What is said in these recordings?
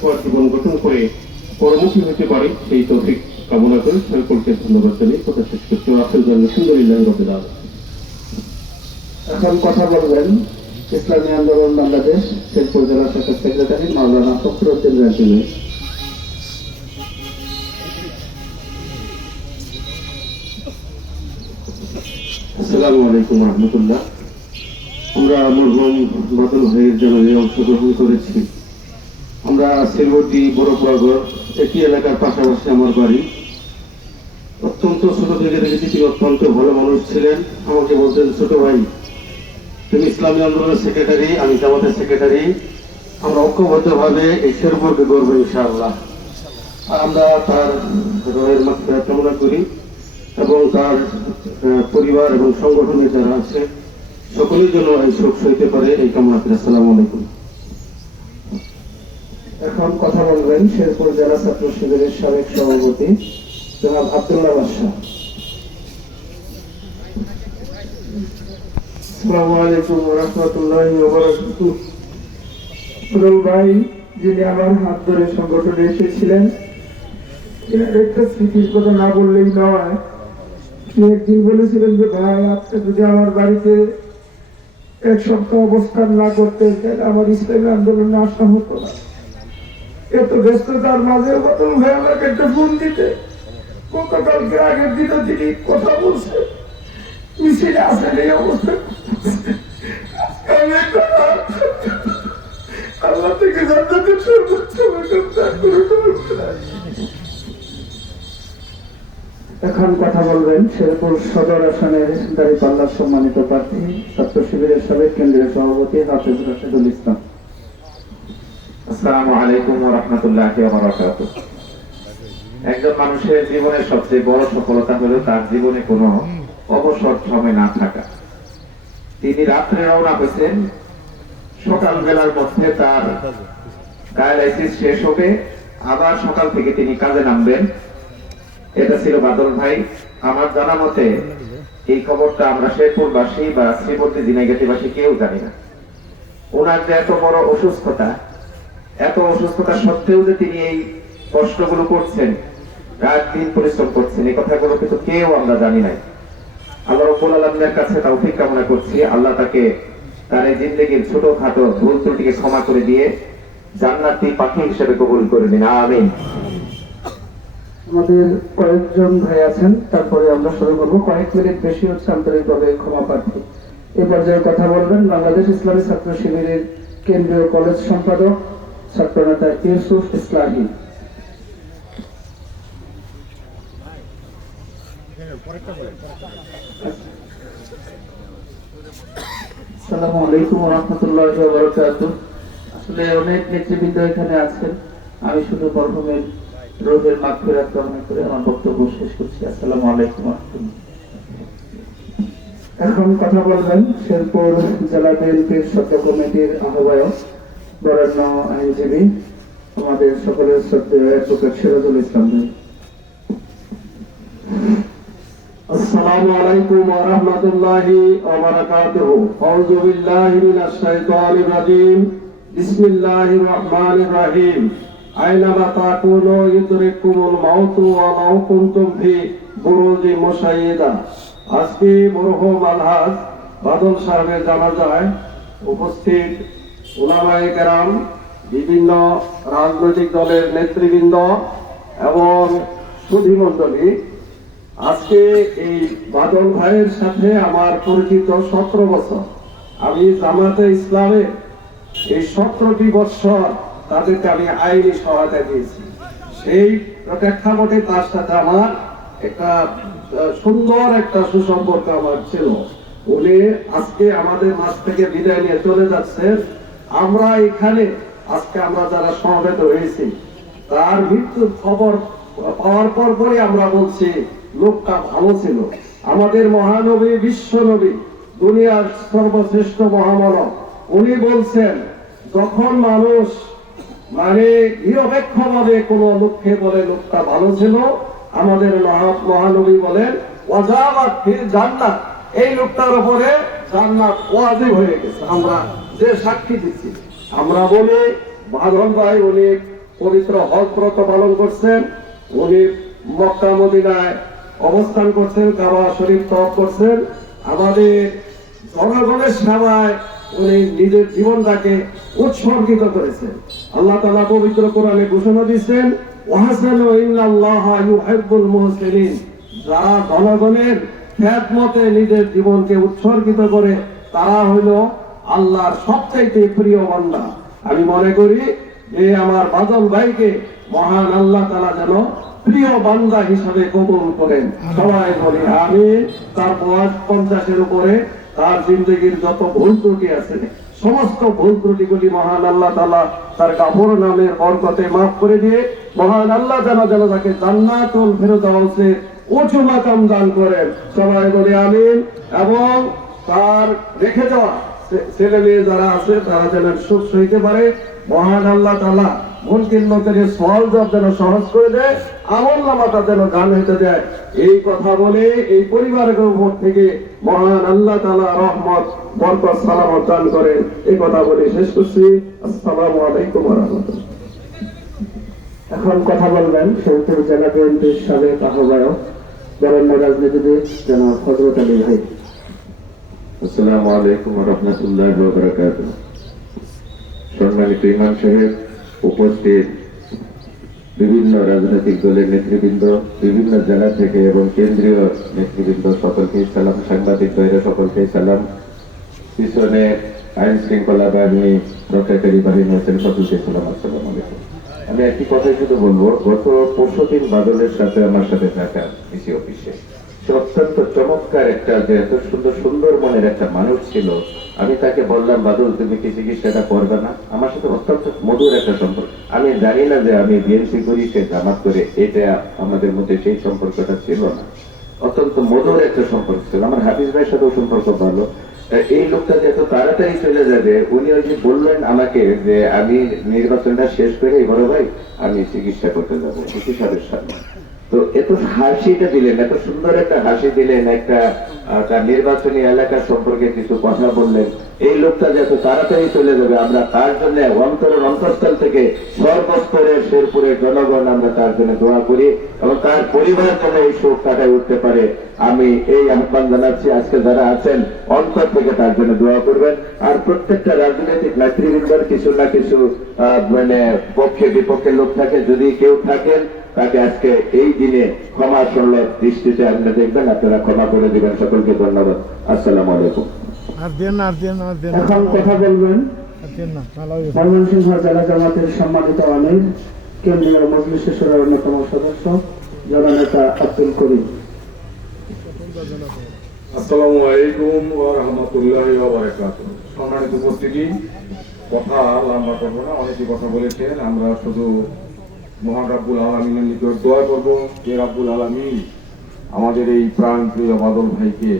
তাকওয়ার জীবন গঠন করে পরমুখী হতে পারে সেই তৌফিক কামনা করে সকলকে ধন্যবাদ জানিয়ে কথা শেষ করছি। আলহামদুলিল্লাহ রাব্বিল আলামিন। এখন কথা বলবেন ইসলামী আন্দোলন বাংলাদেশ শেরপুর জেলা শাখার সেক্রেটারি মাওলানা ফখরুদ্দিন রাজি। আসসালামু আলাইকুম রহমতুল্লাহ। আমরা মরহুম বাদল ভাইয়ের জানাজায় অংশগ্রহণ করেছি। আমরা সিলবর্দি বড়পুরাগড় একই এলাকার পাশাপাশি আমার বাড়ি। অত্যন্ত ছোট থেকে দেখেছি তিনি অত্যন্ত ভালো মানুষ ছিলেন। আমাকে বলতেন, ছোট ভাই তুমি ইসলামী আন্দোলনের সেক্রেটারি, আমি জামাতের সেক্রেটারি, আমরা ঐক্যবদ্ধভাবে এই শেরপুরকে গড়ব ইনশাআল্লাহ। আমরা তার রোহের মাগফিরাত কামনা করি এবং তার পরিবার এবং সংগঠনে যারা আছে সকলের জন্য এই শোক সইতে পারে এই কামনা করি। আসসালামু আলাইকুম। এখন কথা বলবেন শেরপুর জেলা ছাত্র শিবিরের সাবেক সভাপতি জনাব আব্দুল্লাহ বাদশাহ। আসসালামু আলাইকুম ওয়া রাহমাতুল্লাহি ওয়া বারাকাতুহু। ফুরুল ভাই যিনি আমার হাত ধরে সংগঠনে এসেছিলেন, এর একটা স্মৃতির কথা না বললেই নয়। তিনি একদিন বলেছিলেন যে ভাই, আপনি যদি আমার বাড়িতে এক সপ্তাহ অবস্থান না করতেন তাহলে আমার ইসলামী আন্দোলনে আসা হতো না। এত ব্যস্ততার মাঝে বাদল ভাই আমাকে একটা ফোন দিতে, গতকালকে আগের দিনও তিনি কথা বলছে মিছিলে আসেন এই অবস্থা। আল্লাহ থেকে জান্নাতের সর্বোচ্চ এখন কথা বলবেন শেরপুর সদর আসনের দাঁড়িপাল্লার সম্মানিত প্রার্থী ছাত্র শিবিরের সাবেক কেন্দ্রীয় সভাপতি হাফেজ রাশেদুল ইসলাম। আসসালামু আলাইকুম ওয়া রাহমাতুল্লাহি ওয়া বারাকাতুহু। একজন মানুষের জীবনের সবচেয়ে বড় সফলতা হলো তার জীবনে কোনো অবসর সময় না থাকা। তিনি রাত্রে রওনা হয়েছেন, সকালবেলার মধ্যে তার ডায়ালাইসিস শেষ হবে, আবার সকাল থেকে তিনি কাজে নামবেন। এটা ছিল বাদল ভাই। আমার জানা মতে এই খবরটা আমরা শেরপুরবাসী বা শ্রীবর্তী ঝিনাইগাতীবাসী কেউ জানি না। ওনার যে এত বড় অসুস্থতা, এত অসুস্থতা সত্ত্বেও যে তিনি এই কষ্টগুলো করছেন, রাত দিন পরিশ্রম করছেন, এই কথাগুলো কিন্তু কেউ আমরা জানি নাই। আল্লাহ রাব্বুল আলামিনের কাছে তৌফিক কামনা করছি, আল্লাহ তাকে তার এই জিন্দেগির ছোটখাটো ভুল ত্রুটিকে ক্ষমা করে দিয়ে জান্নাতি পাখি হিসেবে কবুল করে দিন, আমিন। আমাদের কয়েকজন ভাই আছেন, তারপরে আমরা শুরু করবো। কয়েক মিনিট বেশি হচ্ছে, আন্তরিকভাবে ক্ষমা প্রার্থী। এই পর্যায়ে কথা বলবেন বাংলাদেশ ইসলামী ছাত্র শিবিরের কেন্দ্রীয় কলেজ সম্পাদক ছাত্রনেতা ইউসুফ ইসলাহি। আসসালামু আলাইকুম ওয়া রাহমাতুল্লাহি ওয়া বারাকাতুহু। আসলে অনেক নেতৃবৃন্দ এখানে আছেন, আমি শুধু মরহুমের রোহের মাগফিরাত কামনা করে আমার বক্তব্য শেষ করছি। আসসালামু আলাইকুম ওয়া রাহমাতুল্লাহ। এখন কথা বলবেন শেরপুর জেলা বিএনপির সদস্য কমিটির আহ্বায়ক বরেণ্য আইনজীবী আমাদের সকলের শ্রদ্ধেয় অ্যাডভোকেট সিরাজুল ইসলাম ভাই। আসসালামু আলাইকুম ওয়া রাহমাতুল্লাহি ওয়া বারাকাতুহু। আউযু বিল্লাহি মিনাশ শাইতানির রাজীম। বিসমিল্লাহির রহমানির রহিম। আইনামা তাকুনু ইউদরিকুমুল মাউতু ওয়া লাউ কুনতুম ফি বুরুজিন মুশাইয়্যিদা। আজকে মরহুম আলহাজ বাদল সাহেবের জানাজায় উপস্থিত উলামায়ে কেরাম, বিভিন্ন রাজনৈতিক দলের নেতৃবৃন্দ এবং সুধী মণ্ডলী, আজকে এই বাদল ভাইয়ের সাথে আমার পরিচিত 17 বছর। আমি জামাতে ইসলামে এই 17টি বছর তাদেরকে আমি আইনি সহায়তা দিয়েছি। সেই প্রেক্ষাপটে তার সাথে আমার একটা সুন্দর একটা সুসম্পর্ক আমার ছিল। উনি আজকে আমাদের মাঝ থেকে বিদায় নিয়ে চলে যাচ্ছেন। আমরা এখানে আজকে আমরা যারা সমবেত হয়েছি, তার মৃত্যুর খবর পাওয়ার পরই আমরা বলছি লোকটা ভালো ছিল। আমাদের মহানবী, বিশ্ব নবী, দুনিয়ার সর্বশ্রেষ্ঠ মহামানব, উনি বলছেন যখন মানুষ নিরপেক্ষ ভাবে কোন লোককে বলে লোকটা ভালো ছিল, আমাদের মহানবী বলেন ওয়াজাবাত ফিল জান্নাত, এই লোকটার উপরে জান্নাত ওয়াজিব হয়ে গেছে। আমরা যে সাক্ষী দিচ্ছি, আমরা বলি বাদল ভাই উনি পবিত্র হজ ব্রত পালন করছেন। উনি মক্কা মদিনায় অবস্থান করছেন, কাবা শরীফ তওয়াফ করছেন। আমাদের জনগণের সেবায় উনি নিজের জীবনটাকে উৎসর্গিত করেছেন। আল্লাহ তাআলা পবিত্র কোরআনে ঘোষণা দিচ্ছেন, ওয়াহসানু ইন্নাল্লাহা ইউহিব্বুল মুহসিনিন। যারা জনগণের খেদমতে নিজের জীবনকে উৎসর্গিত করে তারা হইল আল্লাহর সবচাইতে প্রিয় বান্দা। আমি মনে করি যে আমার বাদল ভাইকে মহান আল্লাহ তাআলা যেন প্রিয় বান্দা হিসাবে কবুল করেন। সবাই বলি আমিন। তার বয়স 50-এর উপরে। তার জিন্দগির যত ভুল ত্রুটি আছে সমস্ত ভুল ত্রুটিগুলি মহান আল্লাহ তাআলা তার কাফর নামের বরকতে মাফ করে দিয়ে মহান আল্লাহ যেন তাকে জান্নাতুল ফেরদাউসে উঁচু মাকাম দান করেন। সবাই বলি আমিন। এবং তার রেখে যাওয়া ছেলে মেয়ে যারা আছে তারা যেন সুখ সইতে পারে। মহান আল্লাহ তাআলা মুনকির লোকের সওয়াল জবাব যেন সহজ করে দেয়, আমল নামাটা যেন গান হইতে দেয়। এই কথা বলে এই পরিবারের উপর থেকে মহান আল্লাহ তাআলা রহমত বরকত সালামত দান করেন। এই কথা বলে শেষ করছি। আসসালামু আলাইকুম ওয়া রাহমাতুল্লাহ। এখন কথা বলবেন শরীয়তপুর জেলা বিএনপির সাবেক আহ্বায়ক বরেণ্য রাজনীতিবিদ জনাব হযরত আলী ভাই। আসসালামু আলাইকুম ওয়া রাহমাতুল্লাহি ওয়া বারাকাতুহু। সম্মানিত ইমাম সাহেব, উপস্থিত বিভিন্ন রাজনৈতিক দলের নেতৃবৃন্দ, বিভিন্ন জেলা থেকে এবং কেন্দ্রীয় নেতৃবৃন্দ, সকলকে সালাম। সাংবাদিক ভাইরা সকলকে সালাম। পিছনে আইন শৃঙ্খলা বাহিনী, রক্ষাকারী বাহিনী আছেন, সকলকে সালাম। আসসালামু আলাইকুম। আমি একটি কথাই শুধু বলবো, গত পরশুদিন বাদলের সাথে আমার সাথে দেখা ডিসি অফিসে। সে অত্যন্ত চমৎকার একটা, যে এত সুন্দর সুন্দর মনের একটা মানুষ ছিল। আমি তাকে বললাম, বাদল তুমি কি চিকিৎসাটা করবে না? আমার সাথে অত্যন্ত মধুর একটা সম্পর্ক। আমি জানি না যে আমি বিএনপি করি, সে জামাত করে, এটা আমাদের মধ্যে সেই সম্পর্কটা ছিল না। অত্যন্ত মধুর একটা সম্পর্ক ছিল। আমার হাফিজ ভাইয়ের সাথেও সম্পর্ক ভালো। এই লোকটা যে এত তাড়াতাড়ি চলে যাবে, উনি ওই যে বললেন আমাকে যে আমি নির্বাচনটা শেষ করে বড় ভাই আমি চিকিৎসা করতে যাবো চিকিৎসাদের সামনে। তো এত হাসিটা দিলেন, এত সুন্দর একটা হাসি দিলেন, একটা তার নির্বাচনী এলাকা সম্পর্কে কিছু কথা বললেন। এই লোকটা যত তাড়াতাড়ি চলে যাবে, আমরা তার জন্য অন্তরের অন্তঃস্থল থেকে সর্বস্তরের শেরপুরের জনগণ আমরা তার জন্য দোয়া করি এবং তার পরিবার যেন এই শোক কাটায় উঠতে পারে। আমি এই আহ্বান জানাচ্ছি, আজকে যারা আছেন অন্তর থেকে তার জন্য দোয়া করবেন। আর প্রত্যেকটা রাজনৈতিক নেতৃবৃন্দের কিছু না কিছু মানে পক্ষে বিপক্ষে লোক থাকে, যদি কেউ থাকেন তাকে আজকে এই দিনে ক্ষমা সুন্দর দৃষ্টিতে আপনি দেখবেন, আপনারা ক্ষমা করে দিবেন। সকলকে ধন্যবাদ। আসসালামু আলাইকুম। এখন কথা বলবেন ময়মনসিংহ জেলা জামাতের সম্মানিত আমির, কেন্দ্রীয় মজলিসে শুরার অন্যতম সদস্য জননেতা আব্দুল করিম। আসসালামু আলাইকুম ওয়া রাহমাতুল্লাহি ওয়া বারাকাতুহু। সম্মানিত উপস্থিতি, কথা লম্বা করব না, অনেকেই কথা বলেছেন। আমরা শুধু মহান রাব্বুল আলামিনের নিকট দোয়া করব যে রাব্বুল আলামিন আমাদের এই প্রাণ প্রিয় বাদল ভাইকে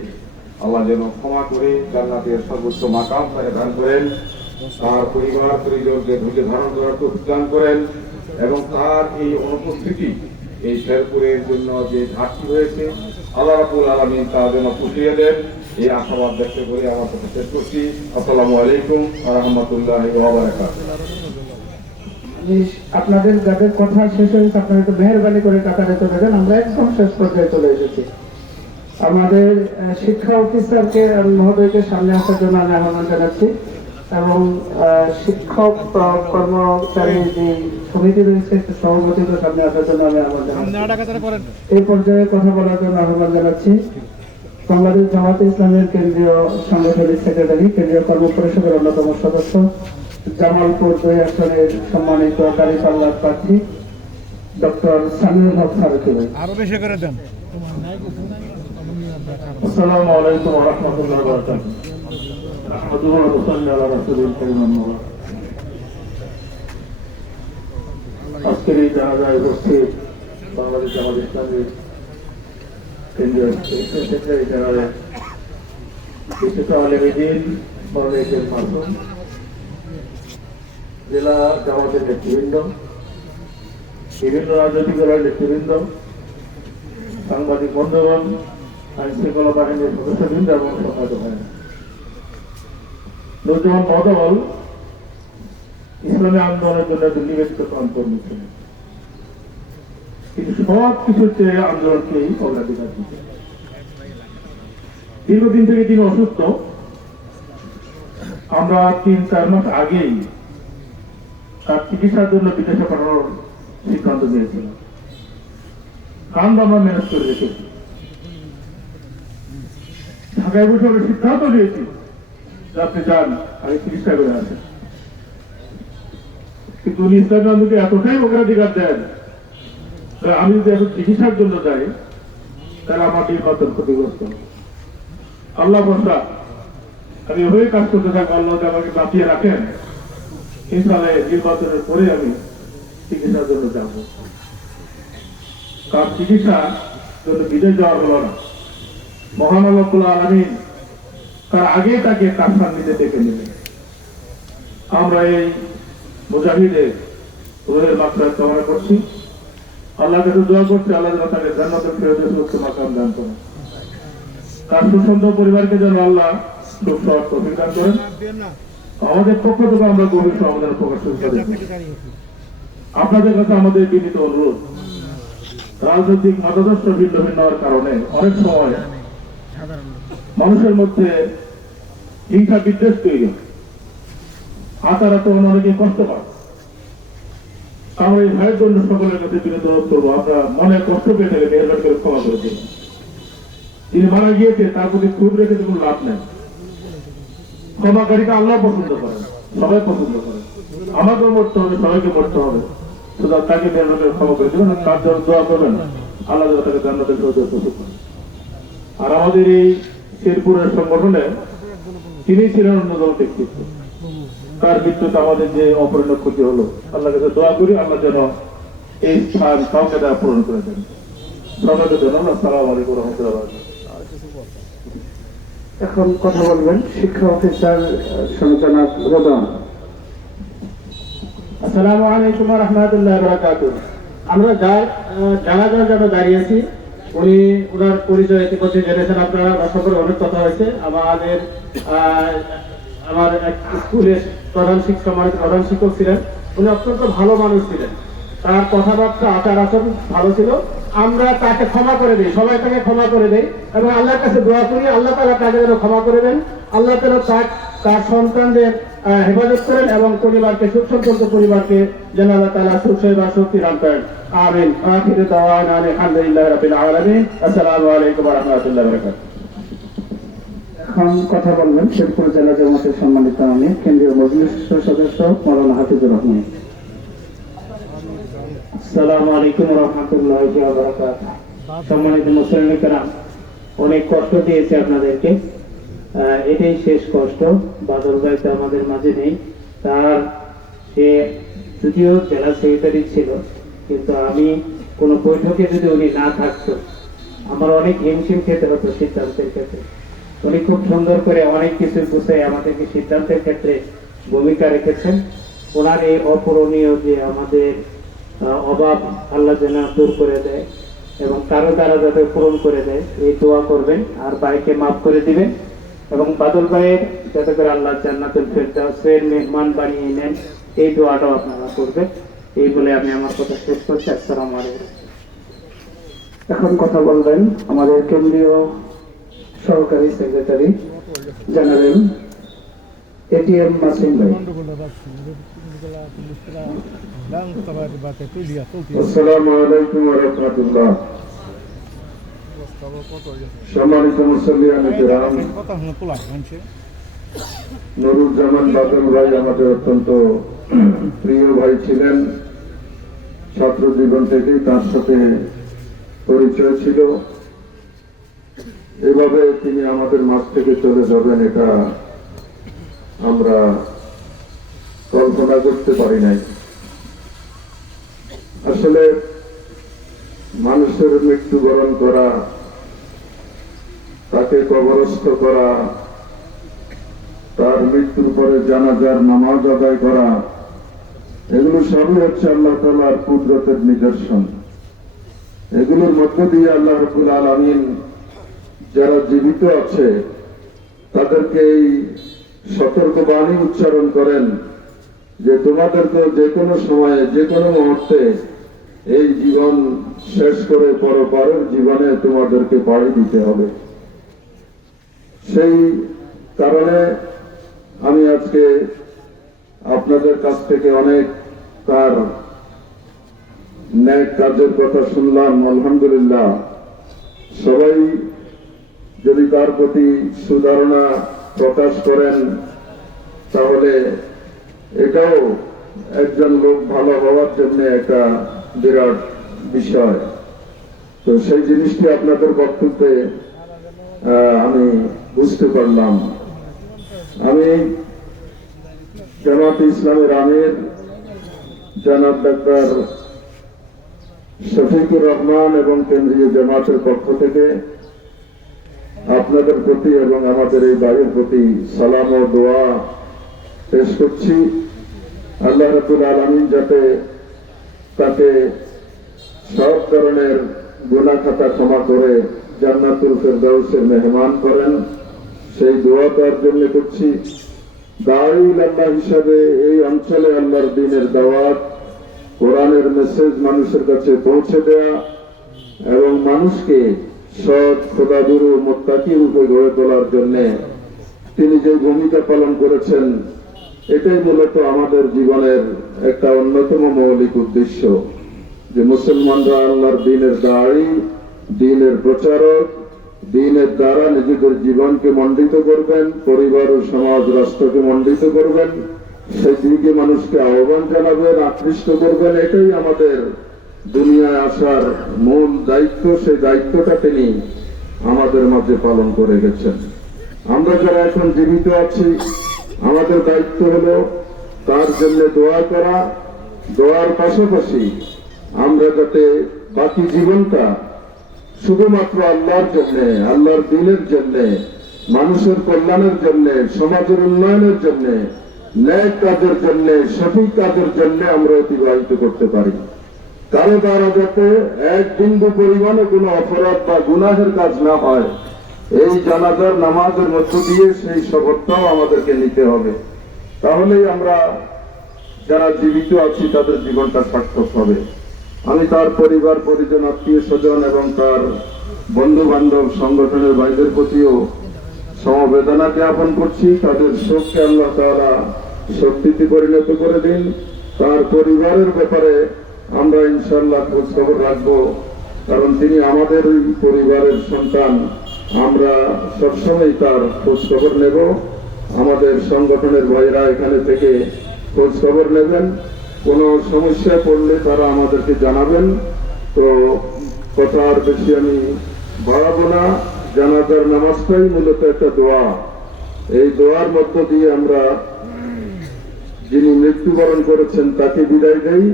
আল্লাহ যেন ক্ষমা করে জান্নাতের সর্বোচ্চ মাকাম তাকে দান করেন, তার পরিবার পরিজনকে ধৈর্য ধারণ করার তৌফিক দান করেন এবং তার এই অনুপস্থিতি এই শেরপুরের জন্য যে ঘাটতি হয়েছে আল্লাহ রাব্বুল আলামিন তা যেন পুষিয়ে দেন, এই আশাবাদ ব্যক্ত করে আমার কথা শেষ করছি। আসসালামু আলাইকুম ওয়া রাহমাতুল্লাহি ওয়া বারাকাতুহু। আপনাদের যাদের কথা শেষ হয়েছে আপনারা একটু মেহরবানি করে কাতারে চলে যান, আমরা একদম শেষ পর্যায়ে চলে এসেছি। আমাদের শিক্ষা অফিসারকে মহোদয়কে সামনে আসার জন্য আমি আহ্বান জানাচ্ছি এবং শিক্ষক কর্মচারী যে সমিতি রয়েছে সভাপতিকে সামনে আসার জন্য আমি আহ্বান জানাচ্ছি। এই পর্যায়ে কথা বলার জন্য আহ্বান জানাচ্ছি বাংলাদেশ জামাতে ইসলামের কেন্দ্রীয় সাংগঠনিক সেক্রেটারি, কেন্দ্রীয় কর্ম পরিষদের অন্যতম সদস্য, জামালপুর 2 আসনের সম্মানিত দাঁড়িপাল্লার প্রার্থী ডক্টর সামিউল হক ফারুকী ভাই। আরো বেশি করে দেন। আসসালামু আলাইকুম ওয়া রাহমাতুল্লাহি ওয়া বারাকাতুহু। আহমাদুহু ওয়া নুসাল্লি আলা রাসূলিল কারীম আম্মা বা'দ। আজকের এই জানাজায় উপস্থিত বাংলাদেশ জামাত ইসলামী কেন্দ্রীয় সেক্রেটারি জেনারেল বিশিষ্ট আলেম দ্বীন মাওলানা মাসুম, জেলা জামাতের নেতৃবৃন্দ, বিভিন্ন রাজনৈতিক দলের নেতৃবৃন্দ, সাংবাদিক বন্ধুগণ, আইন শৃঙ্খলা বাহিনীর সদস্যবৃন্দ এবং সম্মানিত ভাই, নজওয়ান বদল ইসলামী আন্দোলনের জন্য একজন নিবেদিত প্রাণকর্মী ছিলেন। কিন্তু সব কিছুর চেয়ে আন্দোলনকেই অগ্রাধিকার দিতেন। দীর্ঘদিন থেকে তিনি অসুস্থ। আমরা 3-4 মাস আগেই তার চিকিৎসার জন্য বিদেশে পাঠানোর সিদ্ধান্ত নিয়েছিলাম। কারণ আমরা ম্যানেজ করে রেখেছি। ঢাকায় বসে আমরা সিদ্ধান্ত নিয়েছি যে আপনি যান, আগে চিকিৎসা করে আসেন। কিন্তু উনি ইসলামী আন্দোলনকে এতটাই অগ্রাধিকার দেন, আমি যদি এখন চিকিৎসার জন্য যাই তাহলে আমার নির্বাচন ক্ষতিগ্রস্ত। আল্লাহ ভরসা আমি ওই কাজ করতে থাকবো, আল্লাহ আমাকে বাঁচিয়ে রাখেন, ইনশাআল্লাহ নির্বাচনের পরে আমি চিকিৎসার জন্য যাব। কারণ চিকিৎসার জন্য বিদেশ যাওয়া হলো না। মহান রব্বুল আলামিন তার আগে তাকে তার সান্নিধ্যে ডেকে নিলেন। আমরা এই মুজাহিদের রোহের মাত্রায় কামনা করছি। আল্লাহ কাছে দোয়া করছি, আল্লাহ যেন তাকে জান্নাতুল ফেরদৌসে উচ্চ মাকাম দান করেন। তার সুসন্তান পরিবারকে যেন আল্লাহ সুখ সহজ তৌফিক দান করেন। আমাদের পক্ষ থেকে আমরা গভীর সমবেদনা প্রকাশ করি। আপনাদের কাছে আমাদের বিনীত অনুরোধ, রাজনৈতিক মতাদর্শ ভিন্ন ভিন্ন হওয়ার কারণে অনেক সময় মানুষের মধ্যে হিংসা বিদ্বেষ তৈরি হয়, হাতাহাতি অনেকে কষ্ট পায়। আমরা এই ভাইয়ের জন্য সকলের কাছে বিনীত অনুরোধ করবো, আমরা মনে কষ্ট পেয়ে থাকলে মেহরবানি করে ক্ষমা করে দিন। যিনি মারা গিয়েছে তার প্রতি ক্ষোভ রেখে কোনো লাভ নেই। ক্ষমাকারীকে আল্লাহ পছন্দ করেন, সবাই পছন্দ করেন। আমাকেও মরতে হবে, সবাইকে মরতে হবে, সুতরাং তাকে মেহরবানি করে ক্ষমা করে দেবেন। তার জন্য দোয়া করবেন, আল্লাহ তাকে জান্নাতের সহজে প্রস্তুত করেন। আর আমাদের এই শেরপুরের সংগঠনে তিনি ছিলেন অন্যতম ব্যক্তিত্ব। তার মৃত্যুতে আমাদের যে অপরিণত ক্ষতি হলো, আল্লাহ কাছে দোয়া করি আল্লাহ যেন এই স্থান কাউকে দ্বারা পূরণ করে দেন। সবাইকে জানান আসসালামু আলাইকুম ওয়া রাহমাতুল্লাহ। এখন কথা বলবেন শিক্ষা অফিসার সঞ্চালক রোদন। আসসালামু আলাইকুম ওয়া রাহমাতুল্লাহি ওয়া বারাকাতুহু। আমরা যার জানাজার জন্য দাঁড়িয়েছি, উনি ওনার পরিচয় ইতিমধ্যে জেনেছেন আপনারা, সকলে অনেক কথা হয়েছে। আমার এক স্কুলের প্রধান শিক্ষক ছিলেন। উনি অত্যন্ত ভালো মানুষ ছিলেন, তার কথাবার্তা আচার আচরণ ভালো ছিল। আমরা তাকে ক্ষমা করে দিই, সবাই তাকে ক্ষমা করে দেই এবং আল্লাহর কাছে দোয়া করি আল্লাহ তাআলা তাকে যেন ক্ষমা করে দেন। আল্লাহ তাআলা তার সন্তানদের হেফাজত করেন এবং পরিবারকে, সুখ সম্পর্ক পরিবারকে যেন আল্লাহ তাআলা সুখ সেবা শক্তি দান করেন। আমিন। আখিরু দাওয়ানা আলহামদুলিল্লাহি রাব্বিল আলামিন। আসসালামু আলাইকুম ওয়া রাহমাতুল্লাহি ওয়া বারাকাতুহু। এখন কথা বলবেন শেরপুর জেলা জামাতের সম্মানিত আমির কেন্দ্রীয় মজলিস সদস্য মাওলানা হাফিজুর রহমান। আসসালামু আলাইকুম ওয়া রাহমাতুল্লাহি ওয়া বারাকাতুহু। সম্মানিত মুসলিম کرام, অনেক কষ্ট দিয়েছে আপনাদেরকে, এটাই শেষ কষ্ট। বাদল ভাই তো আমাদের মাঝে নেই। সে যদিও জেলা সেক্রেটারি ছিল, কিন্তু আমি কোনো বৈঠকে যদি উনি না থাকতো আমার অনেক হিমশিম খেতে হতো সিদ্ধান্তের ক্ষেত্রে। উনি খুব সুন্দর করে অনেক কিছু গুছিয়ে আমাদেরকে সিদ্ধান্তের ক্ষেত্রে ভূমিকা রেখেছেন। ওনার এই অপূরণীয় যে আমাদের অভাব আল্লাহ যেন দূর করে দেয় এবং কারো দ্বারা যাতে পূরণ করে দেয়, এই দোয়া করবেন। আর ভাইকে মাফ করে দিবেন এবং বাদল ভাইয়ের যাতে করে আল্লাহ জান্নাতুল ফেরদাউসের মেহমান বানিয়ে নেন, এই দোয়াটাও আপনারা করবেন। এই বলে আমি আমার কথা শেষ করছি। আসসালামু আলাইকুম। এখন কথা বলবেন আমাদের কেন্দ্রীয় সহকারী সেক্রেটারি জেনারেল এটিএম মাসুম ভাই। আসসালামু আলাইকুম ওয়া রাহমাতুল্লাহ। সম্মানিত মুসল্লিয়ান কিরাম, নুরুজ্জামান বাদল ভাই আমাদের অত্যন্ত প্রিয় ভাই ছিলেন। ছাত্র জীবন থেকেই তার সাথে পরিচয় ছিল। এভাবে তিনি আমাদের মাঝ থেকে চলে যাবেন এটা আমরা কল্পনা করতে পারি নাই। আসলে মানুষের মৃত্যুবরণ করা, তাকে কবরস্থ করা, তার মৃত্যুর পরে জানাজার নামাজ আদায় করা, এগুলো সবই হচ্ছে আল্লাহ তাআলার কুদরতের নিদর্শন। এগুলোর মধ্য দিয়ে আল্লাহ রাব্বুল আলামিন যারা জীবিত আছে তাদেরকে এই সতর্কবাণী উচ্চারণ করেন যে তোমাদেরকে যে কোনো সময়ে যে কোনো মুহূর্তে এই জীবন শেষ করে পরপরের জীবনে তোমাদেরকে পাড়ি দিতে হবে। সেই কারণে আমি আজকে আপনাদের কাছ থেকে অনেক তার ন্যায় কাজের কথা শুনলাম। আলহামদুলিল্লাহ, সবাই যদি তার প্রতি সুধারণা প্রকাশ করেন তাহলে এটাও একজন লোক ভালো হওয়ার জন্য একটা বিরাট বিষয়। তো সেই জিনিসটি আপনাদের বক্তব্যে আমি বুঝতে পারলাম। আমি জামাত ইসলামের আমির জনাব ডাক্তার শফিকুর রহমান এবং কেন্দ্রীয় জামাতের পক্ষ থেকে আপনাদের প্রতি এবং আমাদের এই বাড়ির প্রতি সালাম ও দোয়া পেশ করছি। আল্লাহ রাব্বুল আলামিন যাতে তাকে সব ধরনের গুনাহ খাতা ক্ষমা করে জান্নাতুল ফেরদাউসের মেহমান করেন, সেই দোয়া তার জন্য করছি। দাঈউল আল্লাহ হিসাবে এই অঞ্চলে আল্লাহর দ্বীনের দাওয়াত, কোরআনের মেসেজ মানুষের কাছে পৌঁছে দেয়া এবং মানুষকে সৎ, খোদাভীরু, মুত্তাকি রূপে গড়ে তোলার জন্য তিনি যে ভূমিকা পালন করেছেন, এটাই মূলত আমাদের জীবনের একটা অন্যতম মৌলিক উদ্দেশ্য, যে মুসলমানরা আল্লাহর দ্বীনের দাঈ, দ্বীনের প্রচারক, দ্বীনের দ্বারা নিজেদের জীবনকে মণ্ডিত করবেন, পরিবার ও সমাজ রাষ্ট্রকে মণ্ডিত করবেন, সেই দিকে মানুষকে আহ্বান জানাবেন, আকৃষ্ট করবেন। এটাই আমাদের দুনিয়ায় আসার মূল দায়িত্ব। সেই দায়িত্বটা তিনি আমাদের মাঝে পালন করে গেছেন। আমরা যারা এখন জীবিত আছি, আমাদের দায়িত্ব হলো তার জন্য দোয়া করা, দোয়ার পাশাপাশি আমরা যাতে বাকি জীবনটা শুধুমাত্র আল্লাহর জন্য, আল্লাহর দ্বীনের জন্য, মানুষের কল্যাণের জন্য, সমাজের উন্নয়নের জন্য, ন্যায় কাজের জন্য, সঠিক কাজের জন্য আমরা অতিবাহিত করতে পারি। কারো দ্বারা যাতে এক বিন্দু পরিমাণে কোনো অপরাধ বা গুনাহের কাজ না হয়, এই জানাজার নামাজের মধ্য দিয়ে সেই শপথটাও আমাদেরকে নিতে হবে। তাহলেই আমরা যারা জীবিত আছি তাদের জীবনটা সার্থক হবে। আমি তার পরিবার পরিজন, আত্মীয় স্বজন এবং তার বন্ধু বান্ধব, সংগঠনের ভাইদের প্রতিও সমবেদনা জ্ঞাপন করছি। তাদের শোককে আল্লাহ তাআলা শক্তিতে পরিণত করে দিন। তার পরিবারের ব্যাপারে আমরা ইনশাআল্লাহ খোঁজ খবর রাখবো, কারণ তিনি আমাদের পরিবারের সন্তান। আমরা সবসময় তার খোঁজ খবর নেব। আমাদের সংগঠনের ভাইরা এখানে থেকে খোঁজ খবর নেবেন, কোনো সমস্যায় পড়লে তারা আমাদেরকে জানাবেন। তো কথা আর বেশি আমি বাড়াবো না। জানাজার নামাজটাই মূলত একটা দোয়া। এই দোয়ার মধ্য দিয়ে আমরা যিনি মৃত্যুবরণ করেছেন তাকে বিদায় দেই,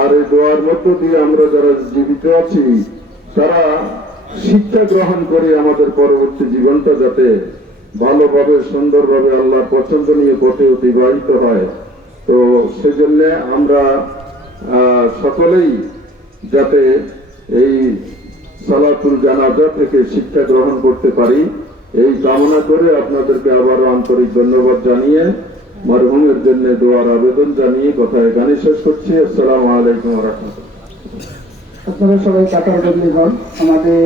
আর এই দোয়ার মধ্য দিয়ে আমরা যারা জীবিত আছি তারা শিক্ষা গ্রহণ করে আমাদের পরবর্তী জীবনটা যাতে ভালোভাবে, সুন্দরভাবে, আল্লাহর পছন্দনীয় পথে অতিবাহিত হয়। তো সেজন্য আমরা সকলেই যাতে এই সালাতুল জানাজা থেকে শিক্ষা গ্রহণ করতে পারি, এই কামনা করে আপনাদেরকে আবারও আন্তরিক ধন্যবাদ জানিয়ে, মরহুমের জন্য দোয়ার আবেদন জানিয়ে কথা এখানে শেষ করছি। আসসালামু আলাইকুম ওয়া রাহমাতুল্লাহ। আপনারা সবাই কাতারবন্দি হন। আমাদের